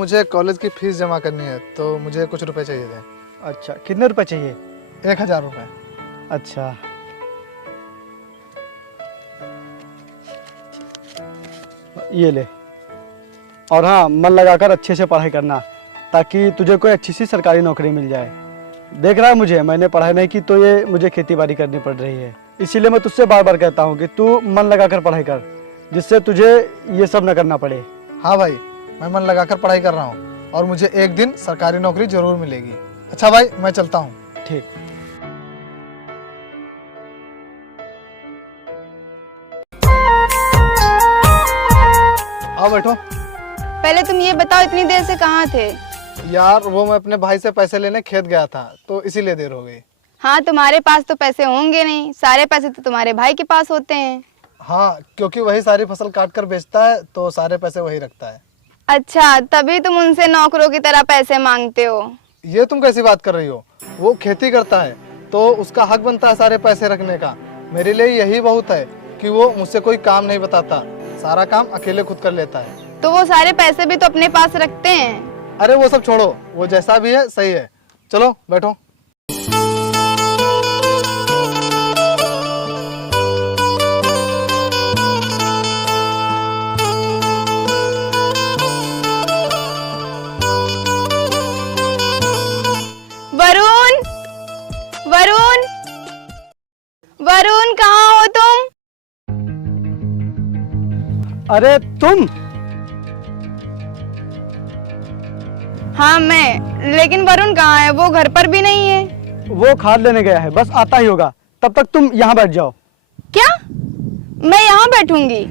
मुझे कॉलेज की फीस जमा करनी है, तो मुझे कुछ रुपए चाहिए थे। अच्छा, कितने रुपए चाहिए? 1000 रुपये। अच्छा, ये ले। और हाँ, मन लगाकर अच्छे से पढ़ाई करना ताकि तुझे कोई अच्छी सी सरकारी नौकरी मिल जाए। देख रहा है मुझे, मैंने पढ़ाई नहीं की तो ये मुझे खेती बाड़ी करनी पड़ रही है। इसीलिए मैं तुझसे बार बार कहता हूँ कि तू मन लगाकर पढ़ाई कर, जिससे तुझे ये सब न करना पड़े। हाँ भाई, मैं मन लगाकर पढ़ाई कर रहा हूँ और मुझे एक दिन सरकारी नौकरी जरूर मिलेगी। अच्छा भाई, मैं चलता हूँ। ठीक। आओ बैठो। पहले तुम ये बताओ, इतनी देर से कहाँ थे? यार वो मैं अपने भाई से पैसे लेने खेत गया था, तो इसीलिए देर हो गई। हाँ, तुम्हारे पास तो पैसे होंगे नहीं, सारे पैसे तो तुम्हारे भाई के पास होते हैं। हाँ, क्योंकि वही सारी फसल काट कर बेचता है, तो सारे पैसे वही रखता है। अच्छा, तभी तुम उनसे नौकरों की तरह पैसे मांगते हो। ये तुम कैसी बात कर रही हो? वो खेती करता है तो उसका हक बनता है सारे पैसे रखने का। मेरे लिए यही बहुत है कि वो मुझसे कोई काम नहीं बताता, सारा काम अकेले खुद कर लेता है। तो वो सारे पैसे भी तो अपने पास रखते हैं। अरे वो सब छोड़ो, वो जैसा भी है सही है। चलो बैठो। वरुण, वरुण, वरुण, कहाँ हो तुम? अरे तुम? हाँ मैं, लेकिन वरुण कहाँ है? वो घर पर भी नहीं है। वो खाद लेने गया है, बस आता ही होगा। तब तक तुम यहाँ बैठ जाओ। क्या? मैं यहाँ बैठूंगी?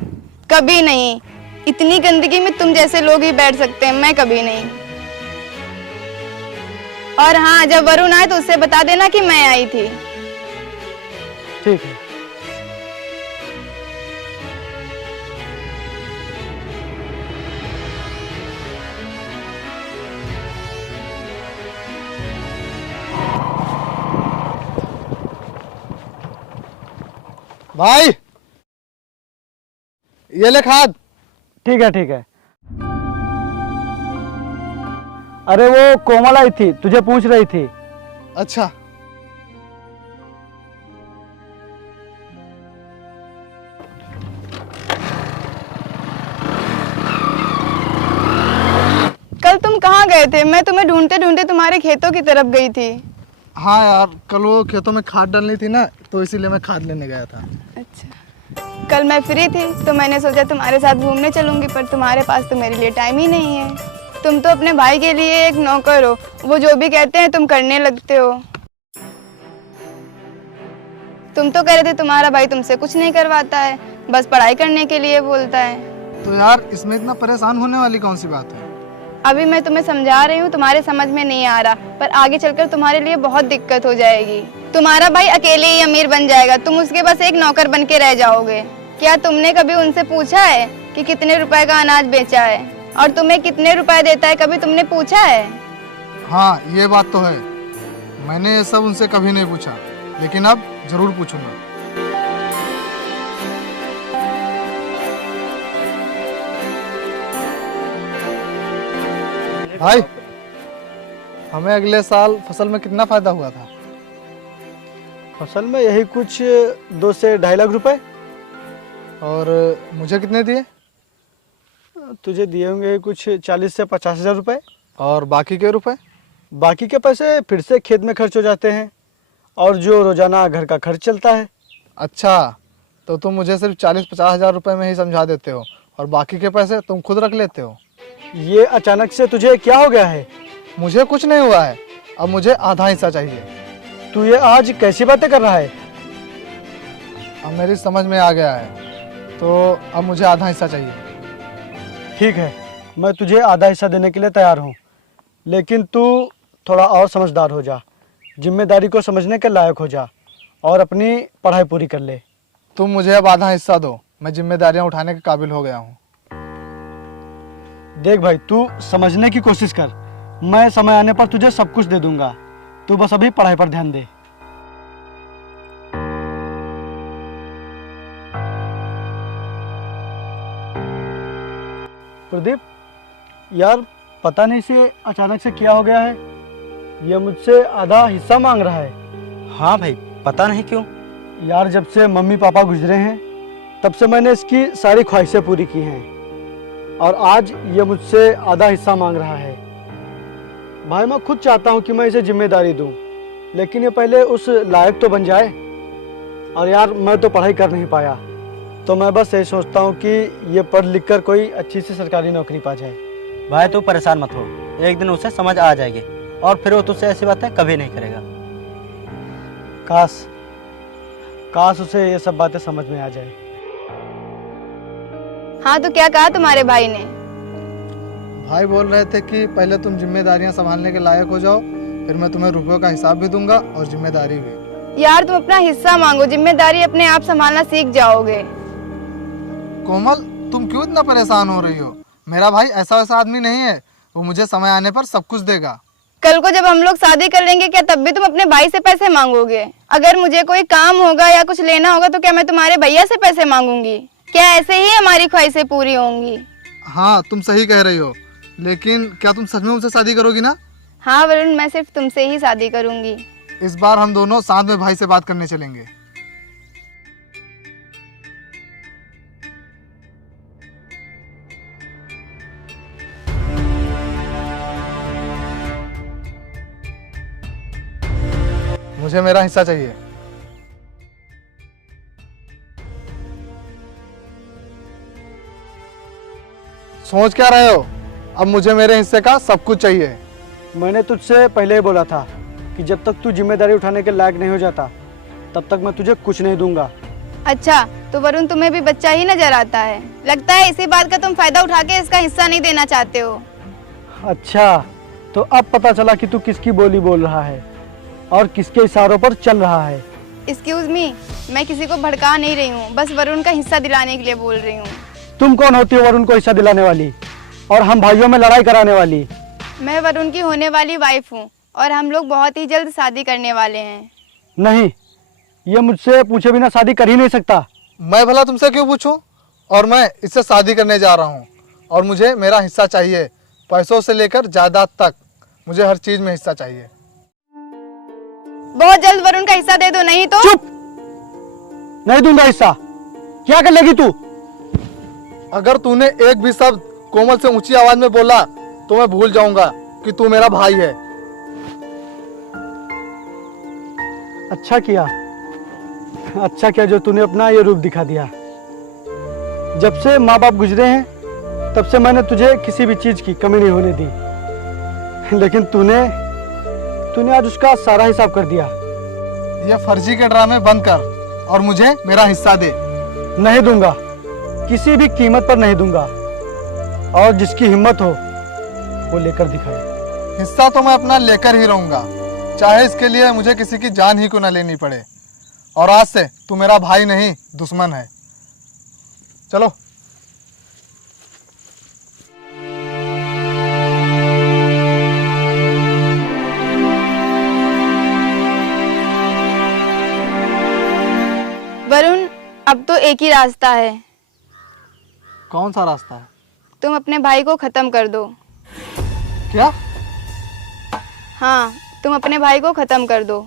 कभी नहीं। इतनी गंदगी में तुम जैसे लोग ही बैठ सकते हैं, मैं कभी नहीं। और हाँ, जब वरुण आए तो उससे बता देना कि मैं आई थी। ठीक है। भाई ये ले खाद। ठीक है, ठीक है। अरे वो कोमल आई थी, तुझे पूछ रही थी। अच्छा, कल तुम कहाँ गए थे? मैं तुम्हें ढूंढते ढूंढते तुम्हारे खेतों की तरफ गई थी। हाँ यार, कल वो खेतों में खाद डालनी थी ना, तो इसीलिए मैं खाद लेने गया था। अच्छा, कल मैं फ्री थी तो मैंने सोचा तुम्हारे साथ घूमने चलूंगी, पर तुम्हारे पास तो मेरे लिए टाइम ही नहीं है। तुम तो अपने भाई के लिए एक नौकर हो, वो जो भी कहते हैं तुम करने लगते हो। तुम तो कह रहे थे तुम्हारा भाई तुमसे कुछ नहीं करवाता है, बस पढ़ाई करने के लिए बोलता है। तो यार इसमें इतना परेशान होने वाली कौन सी बात है? अभी मैं तुम्हें समझा रही हूँ, तुम्हारे समझ में नहीं आ रहा, पर आगे चलकर तुम्हारे लिए बहुत दिक्कत हो जाएगी। तुम्हारा भाई अकेले ही अमीर बन जाएगा, तुम उसके बस एक नौकर बन के रह जाओगे। क्या तुमने कभी उनसे पूछा है कि कितने रुपए का अनाज बेचा है और तुम्हें कितने रुपए देता है? कभी तुमने पूछा है? हाँ ये बात तो है, मैंने ये सब उनसे कभी नहीं पूछा, लेकिन अब जरूर पूछूंगा। भाई, हमें अगले साल फसल में कितना फायदा हुआ था? फसल में यही कुछ 2 से 2.5 लाख रुपए। और मुझे कितने दिए? तुझे दिए होंगे कुछ 40 से 50 हजार रुपए। और बाकी के रुपए? बाकी के पैसे फिर से खेत में खर्च हो जाते हैं और जो रोजाना घर का खर्च चलता है। अच्छा, तो तुम मुझे सिर्फ 40-50 हजार रुपए में ही समझा देते हो और बाकी के पैसे तुम खुद रख लेते हो। ये अचानक से तुझे क्या हो गया है? मुझे कुछ नहीं हुआ है, अब मुझे आधा हिस्सा चाहिए। तू ये आज कैसी बातें कर रहा है? अब मेरी समझ में आ गया है, तो अब मुझे आधा हिस्सा चाहिए। ठीक है, मैं तुझे आधा हिस्सा देने के लिए तैयार हूँ, लेकिन तू थोड़ा और समझदार हो जा, जिम्मेदारी को समझने के लायक हो जा और अपनी पढ़ाई पूरी कर ले। तुम मुझे अब आधा हिस्सा दो, मैं जिम्मेदारियां उठाने के काबिल हो गया हूँ। देख भाई, तू समझने की कोशिश कर, मैं समय आने पर तुझे सब कुछ दे दूंगा, तू बस अभी पढ़ाई पर ध्यान दे। प्रदीप, यार पता नहीं इसे अचानक से क्या हो गया है, ये मुझसे आधा हिस्सा मांग रहा है। हाँ भाई, पता नहीं क्यों। यार जब से मम्मी पापा गुजरे हैं तब से मैंने इसकी सारी ख्वाहिशें पूरी की हैं और आज ये मुझसे आधा हिस्सा मांग रहा है। भाई मैं खुद चाहता हूँ कि मैं इसे जिम्मेदारी दूँ, लेकिन ये पहले उस लायक तो बन जाए। और यार मैं तो पढ़ाई कर नहीं पाया, तो मैं बस यही सोचता हूँ कि ये पढ़ लिख कर कोई अच्छी सी सरकारी नौकरी पा जाए। भाई तू परेशान मत हो, एक दिन उसे समझ आ जाएगी और फिर वो तुझसे ऐसी बातें कभी नहीं करेगा। काश काश उसे ये सब बातें समझ में आ जाए। हाँ, तो क्या कहा तुम्हारे भाई ने? भाई बोल रहे थे कि पहले तुम जिम्मेदारियां संभालने के लायक हो जाओ, फिर मैं तुम्हें रुपयों का हिसाब भी दूंगा और जिम्मेदारी भी। यार तुम अपना हिस्सा मांगो, जिम्मेदारी अपने आप संभालना सीख जाओगे। कोमल, तुम क्यों इतना परेशान हो रही हो? मेरा भाई ऐसा वैसा आदमी नहीं है, वो मुझे समय आने पर सब कुछ देगा। कल को जब हम लोग शादी कर लेंगे, क्या तब भी तुम अपने भाई से पैसे मांगोगे? अगर मुझे कोई काम होगा या कुछ लेना होगा तो क्या मैं तुम्हारे भैया से पैसे मांगूंगी? क्या ऐसे ही हमारी ख्वाहिशें पूरी होंगी? हाँ, तुम सही कह रही हो, लेकिन क्या तुम सच में उनसे शादी करोगी ना? हाँ वरुण, मैं सिर्फ तुमसे ही शादी करूंगी। इस बार हम दोनों साथ में भाई से बात करने चलेंगे। मुझे मेरा हिस्सा चाहिए। सोच क्या रहे हो? अब मुझे मेरे हिस्से का सब कुछ चाहिए। मैंने तुझसे पहले ही बोला था कि जब तक तू जिम्मेदारी उठाने के लायक नहीं हो जाता तब तक मैं तुझे कुछ नहीं दूंगा। अच्छा, तो वरुण तुम्हें भी बच्चा ही नजर आता है। लगता है इसी बात का तुम फायदा उठा के इसका हिस्सा नहीं देना चाहते हो। अच्छा, तो अब पता चला कि तू किसकी बोली बोल रहा है और किसके इशारों पर चल रहा है। एक्सक्यूज मी, मैं किसी को भड़का नहीं रही हूँ, बस वरुण का हिस्सा दिलाने के लिए बोल रही हूँ। तुम कौन होती हो वरुण को हिस्सा दिलाने वाली और हम भाइयों में लड़ाई कराने वाली? मैं वरुण की होने वाली वाइफ हूँ और हम लोग बहुत ही जल्द शादी करने वाले हैं। नहीं, ये मुझसे पूछे बिना शादी कर ही नहीं सकता। मैं भला तुमसे क्यों पूछूं? और मैं इससे शादी करने जा रहा हूं और मुझे मेरा हिस्सा चाहिए। पैसों से लेकर जायदाद तक मुझे हर चीज में हिस्सा चाहिए। बहुत जल्द वरुण का हिस्सा दे दो, नहीं तो। चुप! नहीं दूंगा हिस्सा। क्या कर लेगी तू? अगर तूने एक भी शब्द कोमल से ऊंची आवाज में बोला तो मैं भूल जाऊंगा कि तू मेरा भाई है। अच्छा किया जो तूने अपना ये रूप दिखा दिया। जब से माँ बाप गुजरे हैं तब से मैंने तुझे किसी भी चीज की कमी नहीं होने दी, लेकिन तूने आज उसका सारा हिसाब कर दिया। ये फर्जी के ड्रामे बंद कर और मुझे मेरा हिस्सा दे। नहीं दूंगा, किसी भी कीमत पर नहीं दूंगा, और जिसकी हिम्मत हो वो लेकर दिखाए। हिस्सा तो मैं अपना लेकर ही रहूंगा, चाहे इसके लिए मुझे किसी की जान ही को न लेनी पड़े। और आज से तू मेरा भाई नहीं, दुश्मन है। चलो। वरुण, अब तो एक ही रास्ता है। कौन सा रास्ता है? तुम अपने भाई को खत्म कर दो। क्या? हाँ, तुम अपने भाई को खत्म कर दो,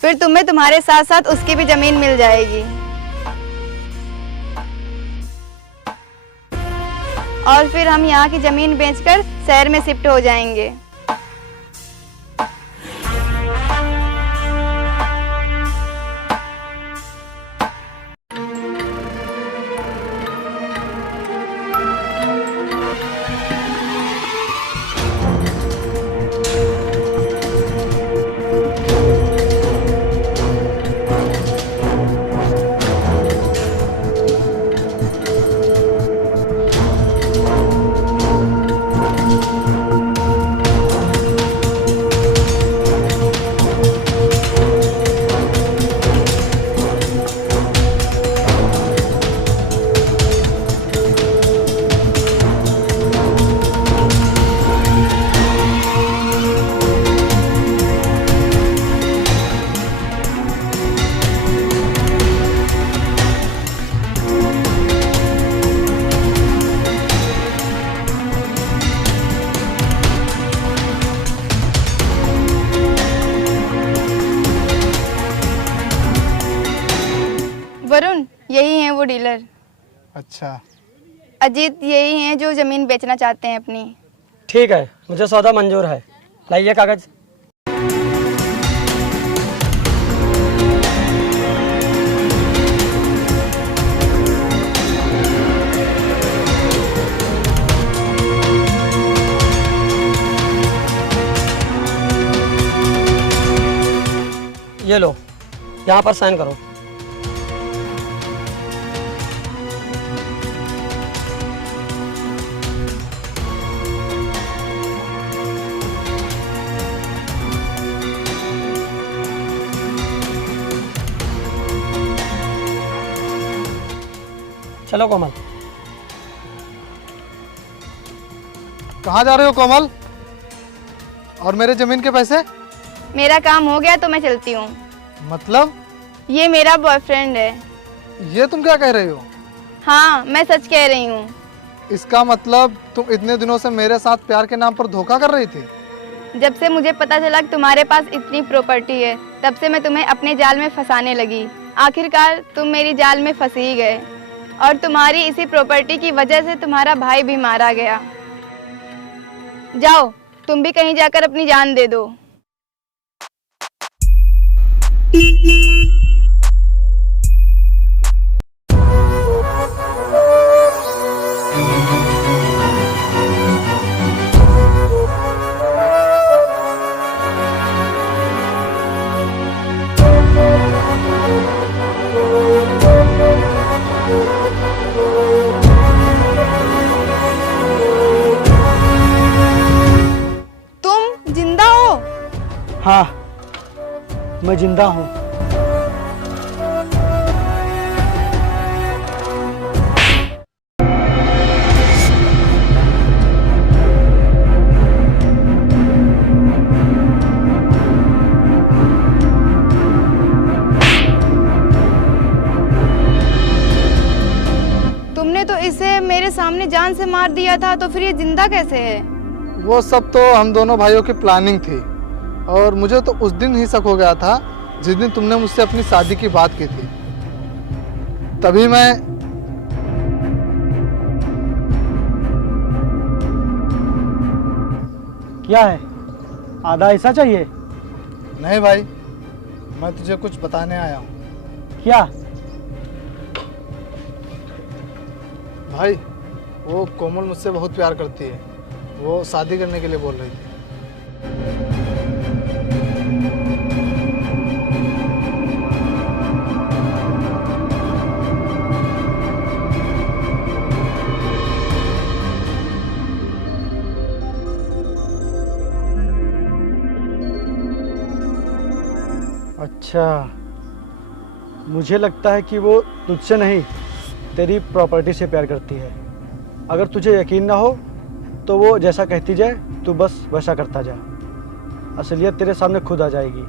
फिर तुम्हें तुम्हारे साथ साथ उसकी भी जमीन मिल जाएगी। और फिर हम यहाँ की जमीन बेचकर शहर में शिफ्ट हो जाएंगे। यही हैं वो डीलर। अच्छा, अजीत यही हैं जो ज़मीन बेचना चाहते हैं अपनी। ठीक है, मुझे सौदा मंजूर है। लाइए कागज। ये लो, यहाँ पर साइन करो। चलो कोमल। कहाँ जा रहे हो कोमल? और मेरे जमीन के पैसे? मेरा काम हो गया तो मैं चलती हूँ। मतलब ये मेरा बॉयफ्रेंड है। ये तुम क्या कह रही हो? हाँ, मैं सच कह रही हूँ। इसका मतलब तुम इतने दिनों से मेरे साथ प्यार के नाम पर धोखा कर रही थी? जब से मुझे पता चला कि तुम्हारे पास इतनी प्रॉपर्टी है, तब से मैं तुम्हें अपने जाल में फंसाने लगी। आखिरकार तुम मेरी जाल में फंस ही गए और तुम्हारी इसी प्रॉपर्टी की वजह से तुम्हारा भाई भी मारा गया। जाओ, तुम भी कहीं जाकर अपनी जान दे दो। तुम जिंदा हो? हाँ, मैं जिंदा हूँ। तुमने तो इसे मेरे सामने जान से मार दिया था, तो फिर ये जिंदा कैसे है? वो सब तो हम दोनों भाइयों की प्लानिंग थी और मुझे तो उस दिन ही शक हो गया था जिस दिन तुमने मुझसे अपनी शादी की बात की थी। तभी मैं क्या है, आधा ऐसा चाहिए? नहीं भाई, मैं तुझे कुछ बताने आया हूँ। क्या? भाई, वो कोमल मुझसे बहुत प्यार करती है। वो शादी करने के लिए बोल रही थी। अच्छा, मुझे लगता है कि वो तुझसे नहीं, तेरी प्रॉपर्टी से प्यार करती है। अगर तुझे यकीन ना हो तो वो जैसा कहती जाए तू बस वैसा करता जा। असलियत तेरे सामने खुद आ जाएगी।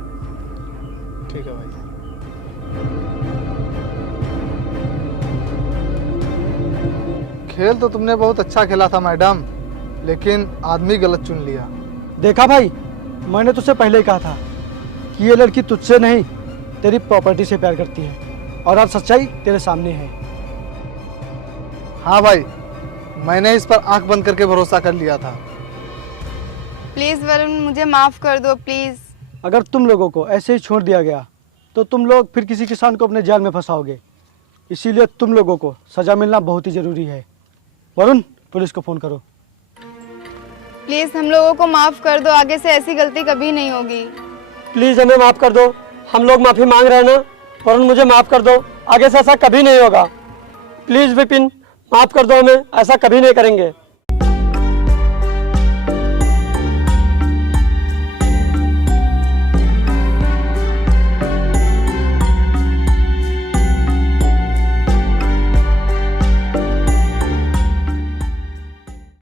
ठीक है भाई। खेल तो तुमने बहुत अच्छा खेला था मैडम, लेकिन आदमी गलत चुन लिया। देखा भाई, मैंने तुझसे पहले ही कहा था कि ये लड़की तुझसे नहीं, तेरी प्रॉपर्टी से प्यार करती है और आज सच्चाई तेरे सामने है। हाँ भाई, मैंने इस पर आंख बंद करके भरोसा कर लिया था। प्लीज वरुण, मुझे माफ कर दो प्लीज। अगर तुम लोगों को ऐसे ही छोड़ दिया गया तो तुम लोग फिर किसी किसान को अपने जाल में फंसाओगे। इसीलिए तुम लोगों को सजा मिलना बहुत ही जरूरी है। वरुण, पुलिस को फोन करो। प्लीज हम लोगों को माफ कर दो, आगे से ऐसी गलती कभी नहीं होगी। प्लीज हमें माफ कर दो, हम लोग माफी मांग रहे हैं ना। वरुण, मुझे माफ कर दो, आगे से ऐसा कभी नहीं होगा। प्लीज विपिन, माफ कर दो हमें, ऐसा कभी नहीं करेंगे।